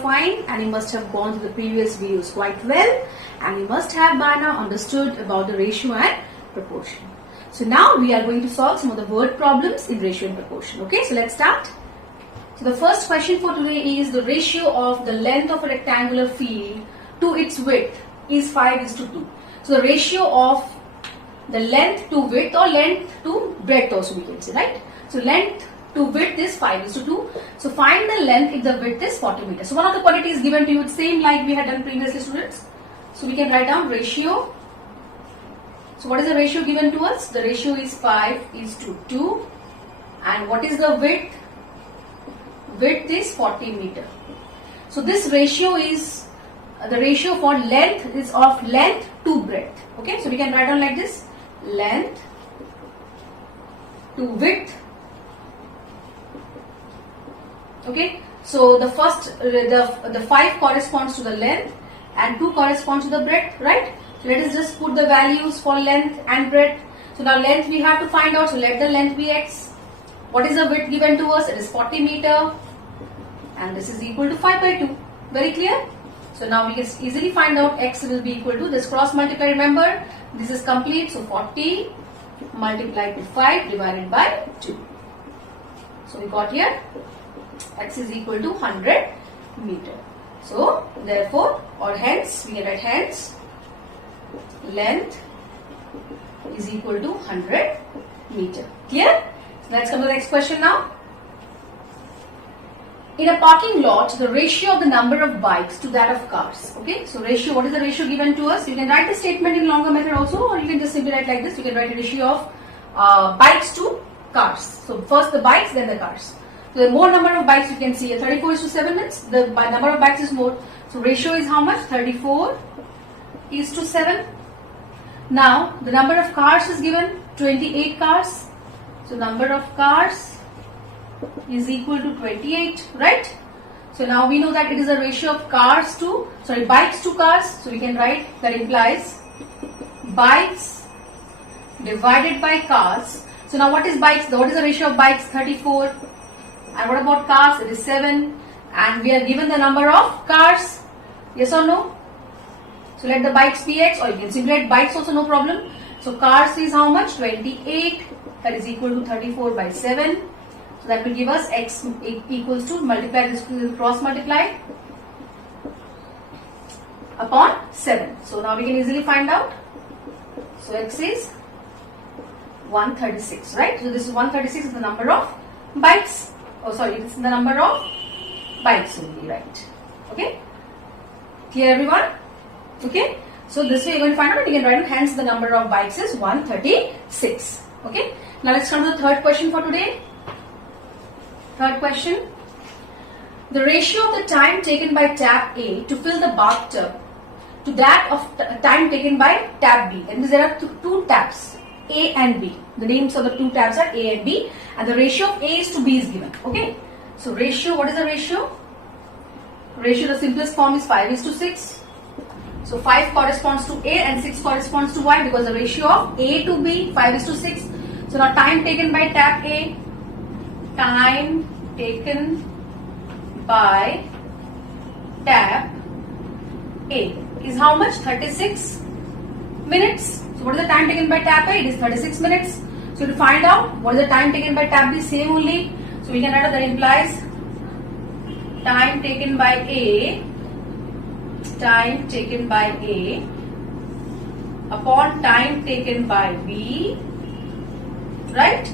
fine, and you must have gone through the previous videos quite well, and you must have by now understood about the ratio and proportion. So now we are going to solve some of the word problems in ratio and proportion. Okay, so let's start. So the first question for today is the ratio of the length of a rectangular field to its width is 5:2. So the ratio of the length to width, or length to breadth also we can say, right? So length to width is 5:2. So find the length if the width is 40 meters. So one of the quantity is given to you, it's same like we had done previously, students. So we can write down ratio. So what is the ratio given to us? The ratio is 5:2. And what is the width? Width is 40 meter. So this ratio is the ratio for length is of length to breadth. Okay, so we can write down like this: length to width. Okay, so the first the 5 corresponds to the length and 2 corresponds to the breadth, right? So let us just put the values for length and breadth. So now length we have to find out. So let the length be x. What is the width given to us? It is 40 meter, and this is equal to 5/2. Very clear? So now we can easily find out x will be equal to this cross multiply. Remember, this is complete. So 40 multiplied with 5 divided by 2. So we got here x is equal to 100 meter. So therefore, or hence, we can write hence length is equal to 100 meter. Clear? So let's come to the next question now. In a parking lot, the ratio of the number of bikes to that of cars. Okay, so ratio, what is the ratio given to us? You can write the statement in longer method also, or you can just simply write like this. You can write a ratio of bikes to cars. So first the bikes, then the cars. So the more number of bikes you can see, 34:7 means the number of bikes is more. So ratio is how much? 34:7. Now the number of cars is given 28 cars. So number of cars is equal to 28, right? So now we know that it is a ratio of bikes to cars. So we can write that implies bikes divided by cars. So now what is bikes? What is the ratio of bikes? 34. And what about cars? It is 7. And we are given the number of cars. Yes or no? So let the bikes be x, or you can simply write bikes also, no problem. So cars is how much? 28. That is equal to 34/7. So that will give us x equals to multiply this cross multiply upon 7. So now we can easily find out. So x is 136, right? So this is 136 is the number of bikes. Oh sorry, this is the number of bikes only, right? Okay? Clear everyone? Okay? So this way you are going to find out, and you can write it, hence the number of bikes is 136. Okay? Now let's come to the third question for today. Third question. The ratio of the time taken by tap A to fill the bathtub to that of time taken by tap B. And there are two taps, A and B. The names of the two taps are A and B, and the ratio of A is to B is given. Okay. So ratio, what is the ratio? Ratio, the simplest form is 5:6. So 5 corresponds to A and 6 corresponds to Y, because the ratio of A to B 5:6. So now time taken by tap A, time taken by tap A is how much? 36 minutes. So what is the time taken by tap A? It is 36 minutes. So to find out what is the time taken by tap B, same only. So we can write that implies time taken by A upon time taken by B, right?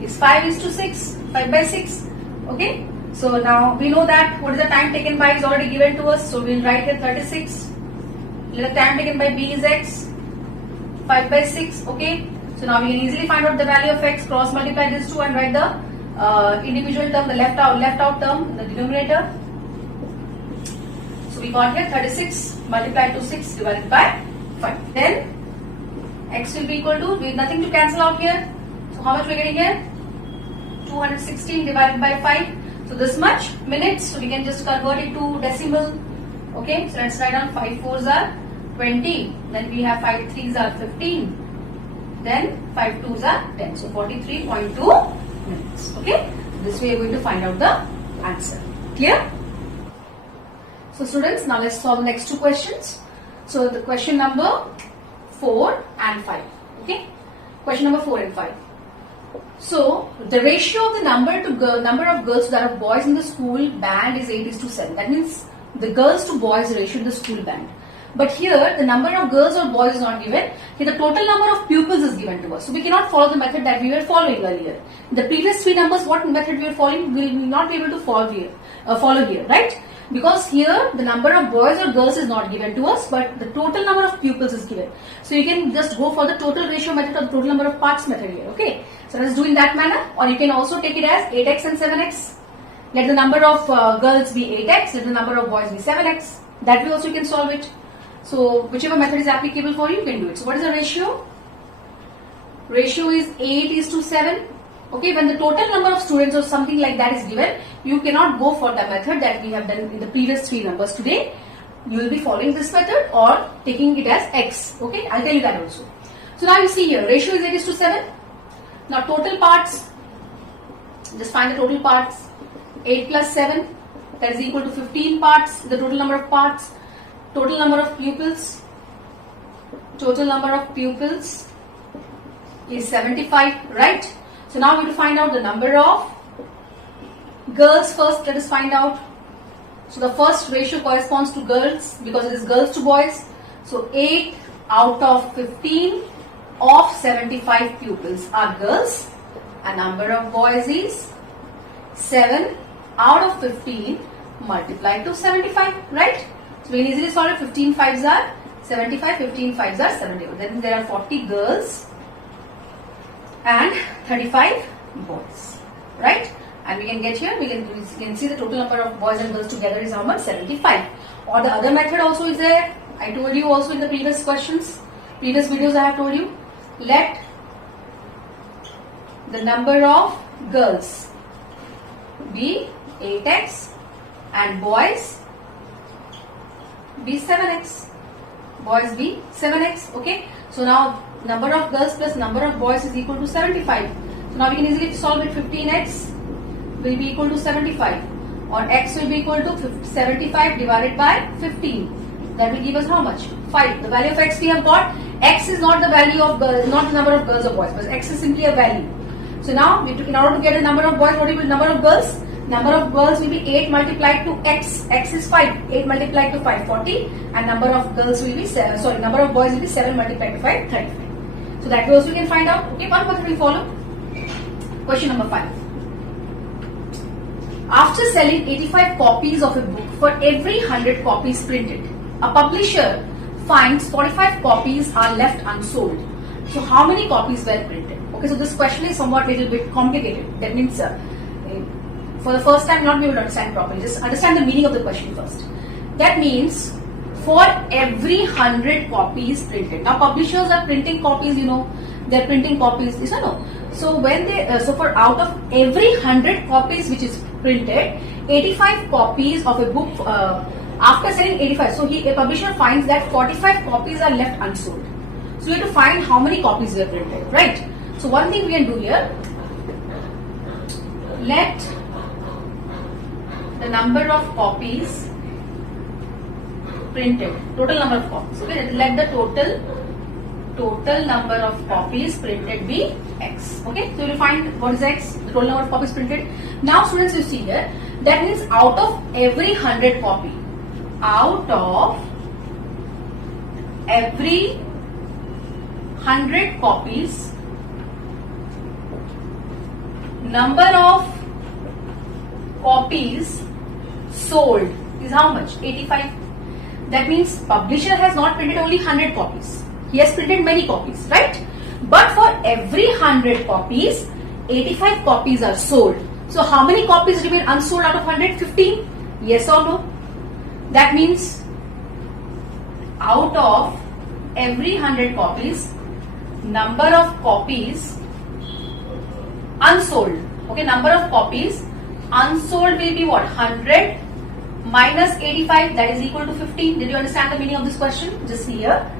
Is 5:6, 5/6. Okay. So now we know that what is the time taken by is already given to us. So we'll write here 36. The time taken by B is x, 5/6. Okay. So now we can easily find out the value of x. Cross multiply this two and write the individual term, the left out term in the denominator. So we got here 36 multiplied to 6 divided by 5. Then x will be equal to, we have nothing to cancel out here. So how much we are getting here? 216 divided by 5. So this much minutes. So we can just convert it to decimal. Okay. So let's write down 5 4s are 20. Then we have 5 3s are 15. Then 5 2s are 10. So 43.2 minutes. Okay. This way we are going to find out the answer. Clear? So students, now let's solve the next two questions. So the question number 4 and 5. Okay, question number 4 and 5. So the ratio of the number of girls to that of boys in the school band is 8:7. That means the girls to boys ratio in the school band. But here the number of girls or boys is not given. Here the total number of pupils is given to us. So we cannot follow the method that we were following earlier. The previous three numbers, what method we were following, we will not be able to follow here, right? Because here the number of boys or girls is not given to us, but the total number of pupils is given. So you can just go for the total ratio method or the total number of parts method here. Okay. So let's do in that manner, or you can also take it as 8x and 7x. Let the number of girls be 8x, let the number of boys be 7x. That way also you can solve it. So whichever method is applicable for you, you can do it. So what is the ratio? Ratio is 8:7. Okay, when the total number of students or something like that is given, you cannot go for the method that we have done in the previous three numbers today. You will be following this method or taking it as x. Okay, I'll tell you that also. So now you see here, ratio is 8:7. Now total parts, just find the total parts. 8 plus 7, that is equal to 15 parts, the total number of parts. Total number of pupils, is 75, right? So now we have to find out the number of girls first. Let us find out. So the first ratio corresponds to girls because it is girls to boys. So 8 out of 15 of 75 pupils are girls, and number of boys is 7 out of 15 multiplied to 75, right? So we can easily solve it. 15 5s are 75, 15 5s are 71. Then there are 40 girls and 35 boys, right? And we can get here, we can see the total number of boys and girls together is how much? 75. Or the other method also is there. I told you also in the previous videos I have told you. Let the number of girls be 8x and boys be 7x. Boys be 7x. Okay. So now number of girls plus number of boys is equal to 75. So now we can easily solve it. 15x will be equal to 75, or x will be equal to 75 divided by 15. That will give us how much? 5. The value of x we have got. X is not the value of girls, not the number of girls or boys, but x is simply a value. So now in order to get the number of boys, what will be the number of girls? Number of girls will be 8 multiplied to x. X is 5. 8 multiplied to 5, 40. And number of girls will be number of boys will be 7 multiplied to 5, 35. So that way also you can find out. Okay, one method will follow. Question number 5. After selling 85 copies of a book for every 100 copies printed, a publisher finds 45 copies are left unsold. So how many copies were printed? Okay, so this question is somewhat little bit complicated. That means for the first time not be able to understand properly. Just understand the meaning of the question first. That means for every 100 copies printed. Now publishers are printing copies, they're printing copies, yes or no? So when for out of every 100 copies which is printed, 85 copies of a book, after selling 85, so a publisher finds that 45 copies are left unsold. So we have to find how many copies were printed, right? So one thing we can do here, let the number of copies printed, total number of copies, okay, let the total number of copies printed be x. Okay, so you will find what is x, the total number of copies printed. Now students, you see here, that means out of every 100 copy, out of every 100 copies, number of copies sold is how much? 85. That means publisher has not printed only 100 copies. He has printed many copies, right? But for every 100 copies, 85 copies are sold. So how many copies remain unsold out of 100? 15? Yes or no? That means out of every 100 copies, number of copies unsold. Okay, number of copies unsold will be what? 100 minus 85, that is equal to 15. Did you understand the meaning of this question? Just see here.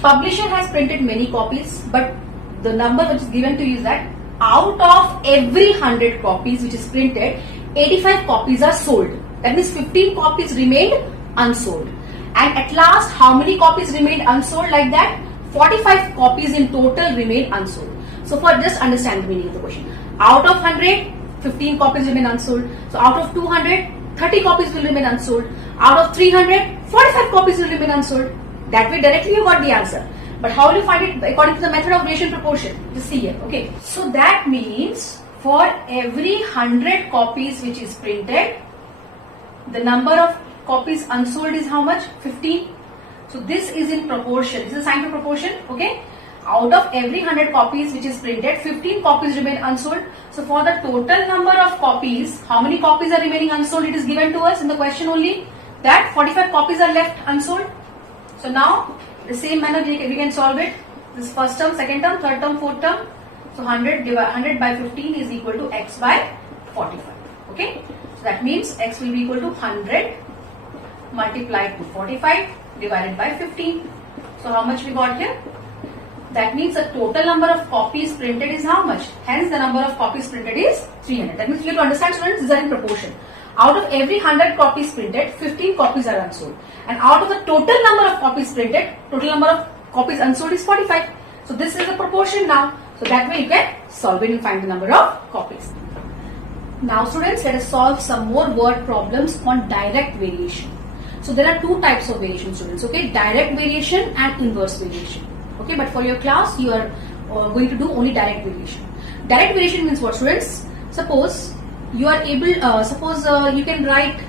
Publisher has printed many copies, but the number which is given to you is that out of every 100 copies which is printed, 85 copies are sold. That means 15 copies remained unsold. And at last, how many copies remained unsold like that? 45 copies in total remained unsold. So for just understand the meaning of the question. Out of 100, 15 copies remain unsold. So out of 200, 30 copies will remain unsold. Out of 300, 45 copies will remain unsold. That way directly you got the answer. But how will you find it? According to the method of ratio and proportion. Just see here. Okay. So that means for every 100 copies which is printed, the number of copies unsold is how much? 15. So this is in proportion. This is a sign for proportion. Okay. Out of every 100 copies which is printed, 15 copies remain unsold. So for the total number of copies, how many copies are remaining unsold? It is given to us in the question only that 45 copies are left unsold. So now the same manner we can solve it. This first term, second term, third term, fourth term. So 100 by 15 is equal to x by 45. Okay. So that means x will be equal to 100 multiplied to 45 divided by 15. So how much we got here? That means the total number of copies printed is how much? Hence the number of copies printed is 300. That means you have to understand, students, these are in proportion. Out of every 100 copies printed, 15 copies are unsold. And out of the total number of copies printed, total number of copies unsold is 45. So this is the proportion now. So that way you can solve it and find the number of copies. Now students, let us solve some more word problems on direct variation. So there are two types of variation, students. Okay, direct variation and inverse variation. Okay, but for your class you are going to do only direct variation. Direct variation means what, students? Suppose you are able, you can write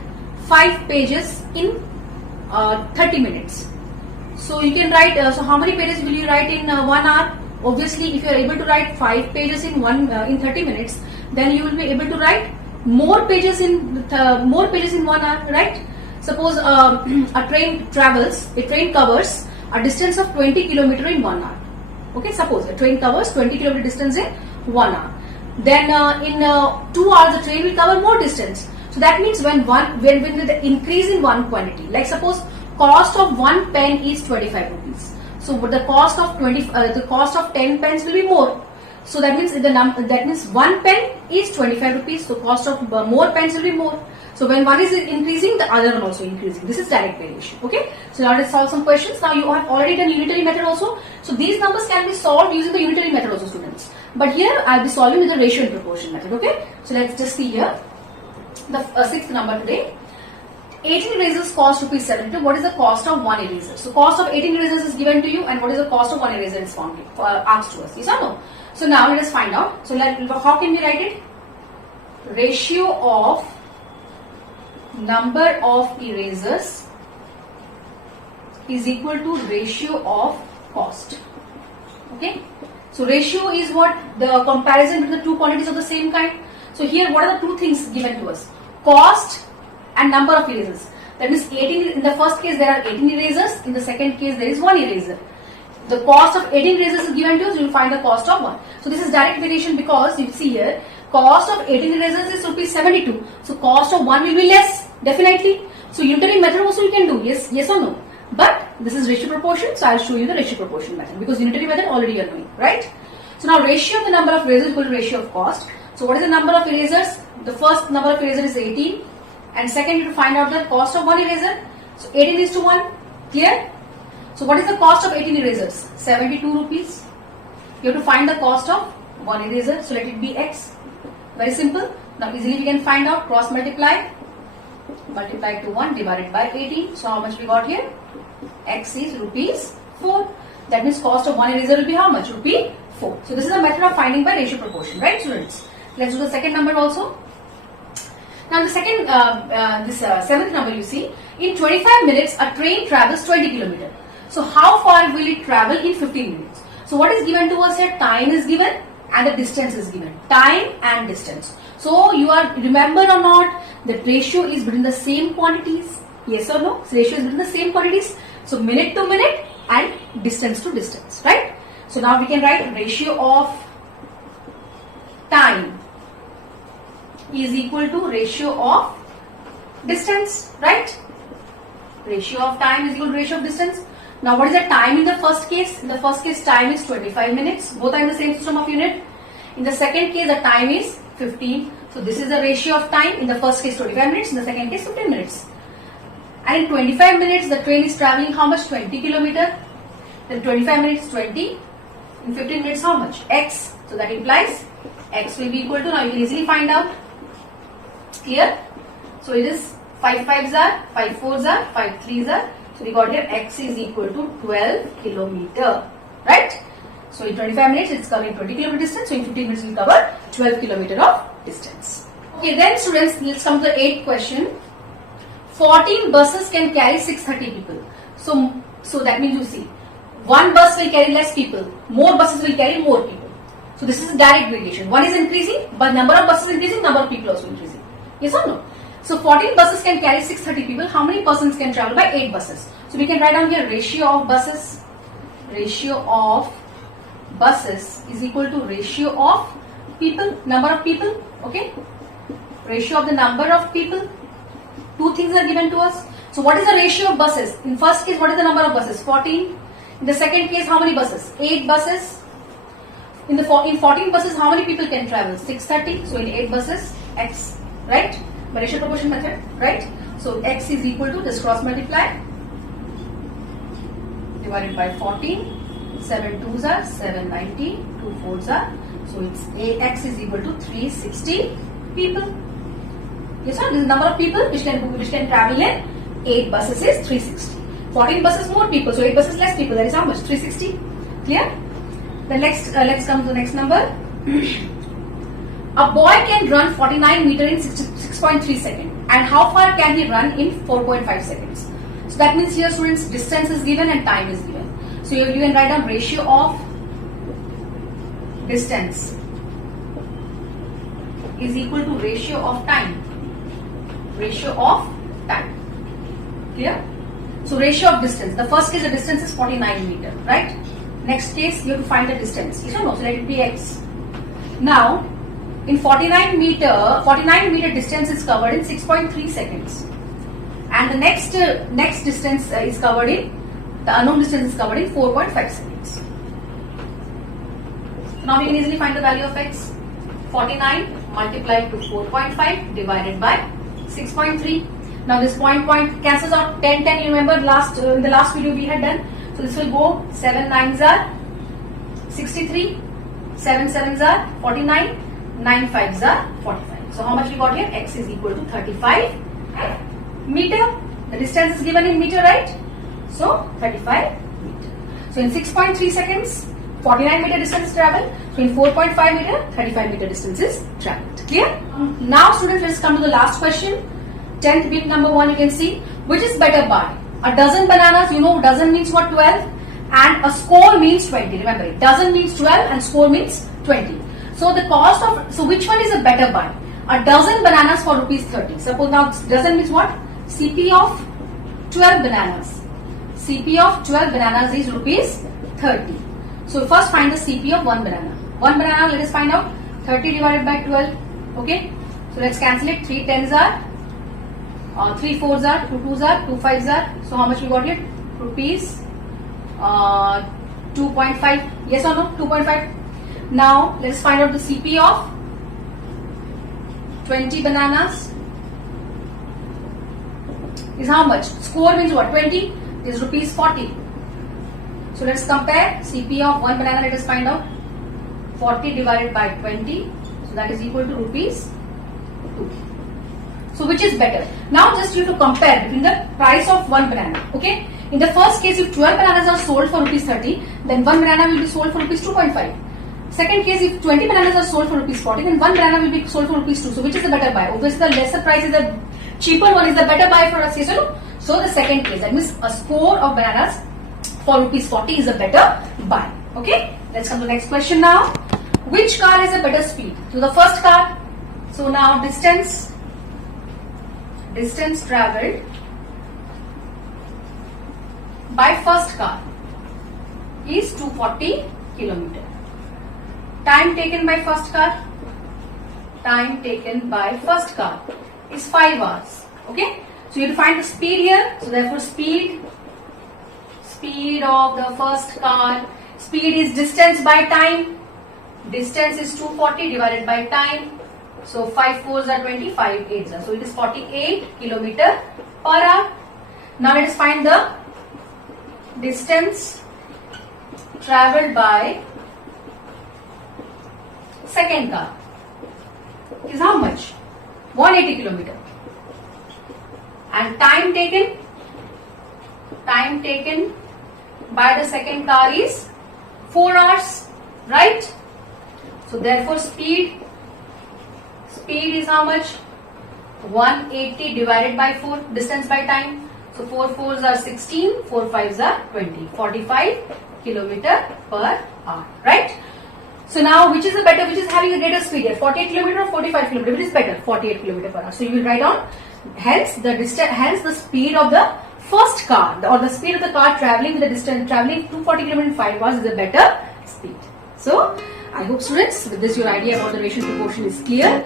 5 pages in 30 minutes. So you can write, so how many pages will you write in 1 hour? Obviously, if you are able to write 5 pages in 30 minutes, then you will be able to write more pages in 1 hour, right? Suppose a train covers a distance of 20 km in 1 hour. Okay, suppose a train covers 20 km distance in 1 hour. Then in 2 hours the train will cover more distance. So that means when the increase in one quantity, like suppose cost of 1 pen is 25 rupees. So the cost of 10 pens will be more. So that means 1 pen is 25 rupees. So cost of more pens will be more. So when one is increasing, the other one also increasing. This is direct variation. Okay. So now let's solve some questions. Now you have already done unitary method also. So these numbers can be solved using the unitary method also, students. But here I'll be solving with the ratio and proportion method. Okay. So let's just see here the sixth number today. 18 erasers cost rupees 72. What is the cost of 1 eraser? So cost of 18 erasers is given to you, and what is the cost of 1 eraser is found asked to us. Yes or no? So now let us find out. So how can we write it? Ratio of number of erasers is equal to ratio of cost. Okay. So ratio is what? The comparison between the two quantities of the same kind. So here what are the two things given to us? Cost and number of erasers. That means 18, in the first case there are 18 erasers, in the second case there is 1 eraser. The cost of 18 erasers is given to us, you will find the cost of 1. So this is direct variation because you see here, cost of 18 erasers is rupees 72. So cost of 1 will be less, definitely. So unitary method also you can do, yes or no. But this is ratio proportion, so I will show you the ratio proportion method because unitary method already you are doing, right? So now ratio of the number of erasers is equal to ratio of cost. So what is the number of erasers? The first number of erasers is 18. And second, you have to find out the cost of 1 eraser. So 18 is to 1. Clear? So what is the cost of 18 erasers? 72 rupees. You have to find the cost of 1 eraser. So let it be x. Very simple. Now easily we can find out. Cross multiply. Multiply to 1 divided by 18. So how much we got here? X is rupees 4. That means cost of 1 eraser will be how much? Rupee 4. So this is a method of finding by ratio proportion. Right, students? Let's do the second number also. Now the second, seventh number you see, in 25 minutes a train travels 20 km. So how far will it travel in 15 minutes? So what is given to us here? Time is given and the distance is given. Time and distance. So you are, remember or not, that ratio is between the same quantities. Yes or no? So ratio is between the same quantities. So minute to minute and distance to distance, right? So now we can write ratio of time is equal to ratio of distance, right? Ratio of time is equal to ratio of distance. Now what is the time in the first case? In the first case time is 25 minutes. Both are in the same system of unit. In the second case the time is 15. So So this is the ratio of time. In the first case 25 minutes, in the second case 15 minutes. And in 25 minutes the train is traveling how much? 20 kilometer. Then 25 minutes 20. In 15 minutes how much? X. So that implies X will be equal to, now you can easily find out. Clear? So it is 5 5s are, 5 4s are, 5 3s are. So we got here X is equal to 12 kilometer. Right? So in 25 minutes it's covering 20 kilometer distance. So in 15 minutes we will cover 12 kilometer of distance. Okay, then students, let's come to the 8th question. 14 buses can carry 630 people. So that means you see, one bus will carry less people, more buses will carry more people. So this is direct gradation. One is increasing, but number of buses increasing, number of people also increasing. Yes or no? So 14 buses can carry 630 people. How many persons can travel by 8 buses? So we can write down here ratio of buses. Ratio of buses is equal to ratio of people, number of people. Okay? Ratio of the number of people. Two things are given to us. So what is the ratio of buses? In first case, what is the number of buses? 14. In the second case, how many buses? 8 buses. In 14 buses, how many people can travel? 630. So in 8 buses, X, right? By ratio proportion method, right? So X is equal to, just cross multiply, divided by 14. 7 2s are 790. 2 4s are. So it's X is equal to 360 people. Yes, sir. This is the number of people which can travel in 8 buses is 360. 14 buses more people, so 8 buses less people. That is how much? 360. Clear? The next, let's come to the next number. A boy can run 49 meter in 6.3 seconds. And how far can he run in 4.5 seconds? So that means here, students, distance is given and time is given. So you can write down ratio of distance is equal to ratio of time. Ratio of time. Clear? So ratio of distance. The first case the distance is 49 meter, right? Next case you have to find the distance. Yes or no? So let it be X. Now in 49 meter distance is covered in 6.3 seconds. And the next distance is covered in, the unknown distance is covered in 4.5 seconds. So now we can easily find the value of X. 49 multiplied to 4.5 divided by 6.3. Now this point cancels out. 10 10, you remember in the last video we had done. So this will go 7 9s are 63, 7 7s are 49, 9 5s are 45. So how much we got here? X is equal to 35 meter. The distance is given in meter, right? So 35 meter. So in 6.3 seconds 49 meter distance is traveled. So in 4.5 meter 35 meter distance is traveled. Clear? Now students, let's come to the last question. 10th bit number 1, you can see, which is better buy? A dozen bananas, you know dozen means what? 12, and a score means 20. Remember it, dozen means 12 and score means 20. So the cost of, so which one is a better buy? A dozen bananas for rupees 30. Suppose now dozen means what? CP of 12 bananas. CP of 12 bananas is rupees 30. So first find the CP of 1 banana. 1 banana, let us find out. 30 divided by 12. Okay. So let's cancel it. 3 10s are, 3 4s are, 2 2s are, 2 5s are. So how much we got here? Rupees 2.5. Yes or no? 2.5. Now let's find out the CP of 20 bananas is how much? Score means what? 20 is rupees 40. So let's compare CP of 1 banana. Let us find out. 40 divided by 20. So that is equal to rupees 2. So which is better? Now just you have to compare between the price of 1 banana. Okay. In the first case, if 12 bananas are sold for rupees 30, then 1 banana will be sold for rupees 2.5. Second case, if 20 bananas are sold for rupees 40, then 1 banana will be sold for rupees 2. So which is the better buy? Obviously the lesser price is the cheaper one is the better buy for us. Yes or no? So the second case, that means a score of bananas for rupees 40 is a better buy. Okay. Let's come to the next question now. Which car has a better speed? So the first car. So now distance travelled by first car is 240 kilometer. Time taken by first car is 5 hours. Okay. So you have to find the speed here. So therefore speed of the first car. Speed is distance by time. Distance is 240 divided by time. So 5 4s are 20, 5 8s are. So it is 48 kilometer per hour. Now let us find the distance traveled by second car. Is how much? 180 kilometer. And time taken by the second car is 4 hours, right? So therefore speed is how much? 180 divided by 4, distance by time. So 4 4s are 16, 4 5s are 20, 45 kilometer per hour, right? So now which is the better, which is having a greater speed here, 48 kilometer or 45 kilometer, which is better? 48 kilometer per hour. So you will write down, hence the speed of the first car, or the speed of the car traveling 240 kilometer in 5 hours is a better speed. So I hope students, with this your idea about the ratio proportion is clear.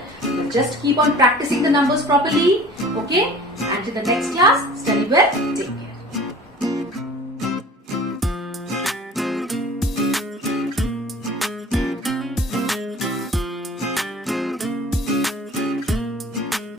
Just keep on practicing the numbers properly. Okay, and to the next class, study well. Take care.